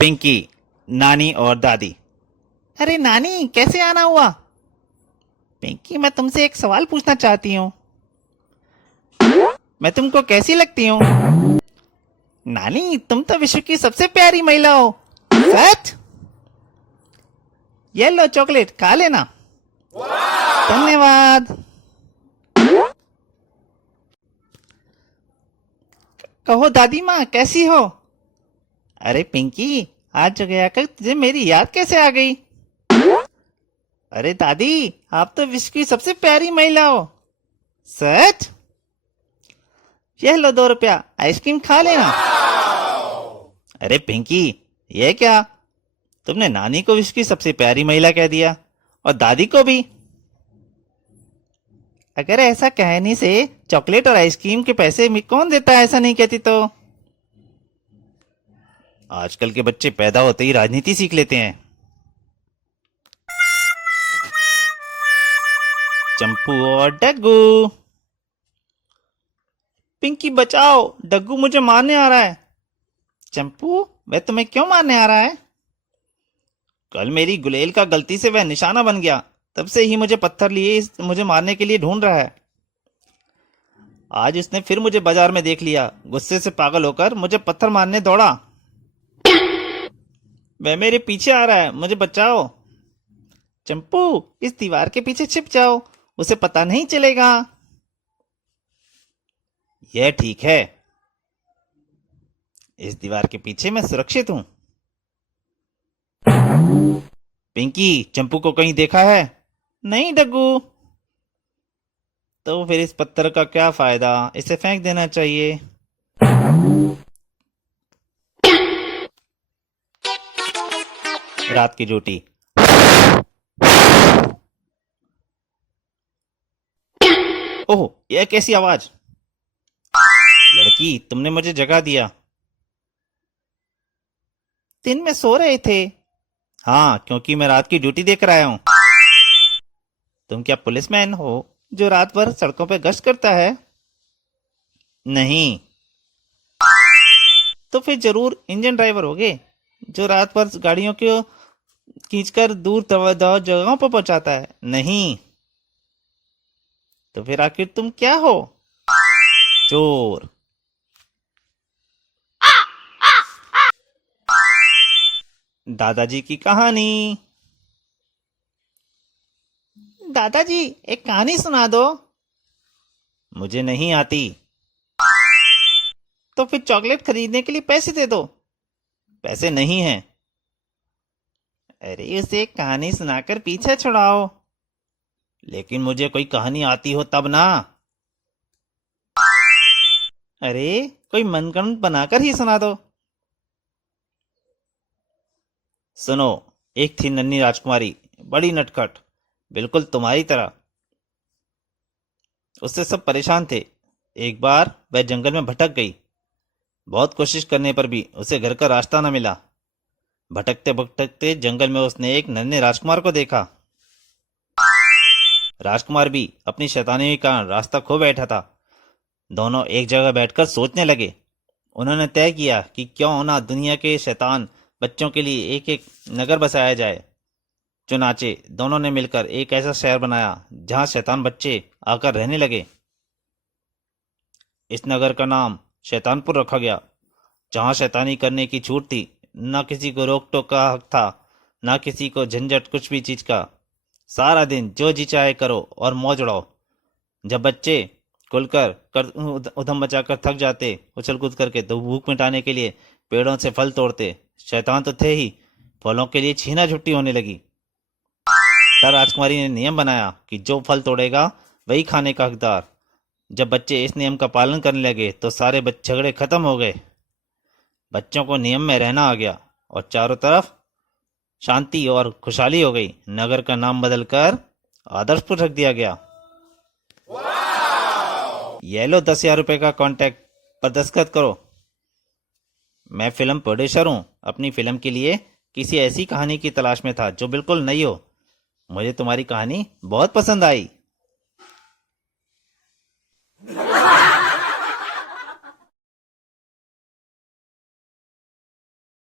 पिंकी, नानी और दादी। अरे नानी, कैसे आना हुआ? पिंकी, मैं तुमसे एक सवाल पूछना चाहती हूँ। मैं तुमको कैसी लगती हूँ? नानी, तुम तो विश्व की सबसे प्यारी महिला हो। सच? ये लो चॉकलेट, खा लेना। धन्यवाद। कहो दादी माँ, कैसी हो? अरे पिंकी, आज जगह आकर तुझे मेरी याद कैसे आ गई? अरे दादी, आप तो विश्व की सबसे प्यारी महिला हो। सच? यह लो 2 रुपया, आइसक्रीम खा लेना। अरे पिंकी, ये क्या? तुमने नानी को विश्व की सबसे प्यारी महिला कह दिया और दादी को भी। अगर ऐसा कहने से चॉकलेट और आइसक्रीम के पैसे में कौन देता है, ऐसा नहीं कहती तो। आजकल के बच्चे पैदा होते ही राजनीति सीख लेते हैं। चंपू और डग्गू। पिंकी बचाओ, डग्गू मुझे मारने आ रहा है। चंपू, वह तुम्हें क्यों मारने आ रहा है? कल मेरी गुलेल का गलती से वह निशाना बन गया, तब से ही मुझे पत्थर लिए मुझे मारने के लिए ढूंढ रहा है। आज उसने फिर मुझे बाजार में देख लिया, गुस्से से पागल होकर मुझे पत्थर मारने दौड़ा। वह मेरे पीछे आ रहा है, मुझे बचाओ। चंपू, इस दीवार के पीछे छिप जाओ, उसे पता नहीं चलेगा। यह ठीक है, इस दीवार के पीछे मैं सुरक्षित हूं। पिंकी, चंपू को कहीं देखा है? नहीं डग्गू। तो फिर इस पत्थर का क्या फायदा, इसे फेंक देना चाहिए। रात की ड्यूटी। ओह, यह कैसी आवाज? लड़की, तुमने मुझे जगा दिया। दिन में सो रहे थे। हाँ, क्योंकि मैं रात की ड्यूटी देकर आया हूँ। तुम क्या पुलिसमैन हो जो रात भर सड़कों पर गश्त करता है? नहीं। तो फिर जरूर इंजन ड्राइवर होगे जो रात भर गाड़ियों को खींचकर दूर जगहों पर पहुंचाता है? नहीं। तो फिर आखिर तुम क्या हो? चोर। दादाजी की कहानी। दादाजी, एक कहानी सुना दो। मुझे नहीं आती। तो फिर चॉकलेट खरीदने के लिए पैसे दे दो। पैसे नहीं हैं। अरे उसे एक कहानी सुनाकर पीछे छुड़ाओ। लेकिन मुझे कोई कहानी आती हो तब ना। अरे कोई मनगढ़ंत बनाकर ही सुना दो। सुनो, एक थी नन्ही राजकुमारी, बड़ी नटखट, बिल्कुल तुम्हारी तरह। उससे सब परेशान थे। एक बार वह जंगल में भटक गई। बहुत कोशिश करने पर भी उसे घर का रास्ता न मिला। भटकते भटकते जंगल में उसने एक नन्हे राजकुमार को देखा। राजकुमार भी अपनी शैतानी के कारण रास्ता खो बैठा था। दोनों एक जगह बैठकर सोचने लगे। उन्होंने तय किया कि क्यों ना दुनिया के शैतान बच्चों के लिए एक एक नगर बसाया जाए। चुनाचे दोनों ने मिलकर एक ऐसा शहर बनाया जहां शैतान बच्चे आकर रहने लगे। इस नगर का नाम शैतानपुर रखा गया। जहां शैतानी करने की छूट थी, न किसी को रोक टोक का हक था, न किसी को झंझट कुछ भी चीज का। सारा दिन जो जी चाहे करो और मौज उड़ाओ। जब बच्चे खुलकर उधम मचाकर थक जाते, उछल कूद करके तो भूख मिटाने के लिए पेड़ों से फल तोड़ते। शैतान तो थे ही, फलों के लिए छीना झुट्टी होने लगी। तब राजकुमारी ने नियम बनाया कि जो फल तोड़ेगा वही खाने का हकदार। जब बच्चे इस नियम का पालन करने लगे तो सारे झगड़े खत्म हो गए। बच्चों को नियम में रहना आ गया और चारों तरफ शांति और खुशहाली हो गई। नगर का नाम बदलकर आदर्शपुर रख दिया गया। ये लो 10,000 रुपए का कॉन्ट्रैक्ट पर दस्तखत करो। मैं फिल्म प्रोड्यूसर हूँ। अपनी फिल्म के लिए किसी ऐसी कहानी की तलाश में था जो बिल्कुल नई हो। मुझे तुम्हारी कहानी बहुत पसंद आई।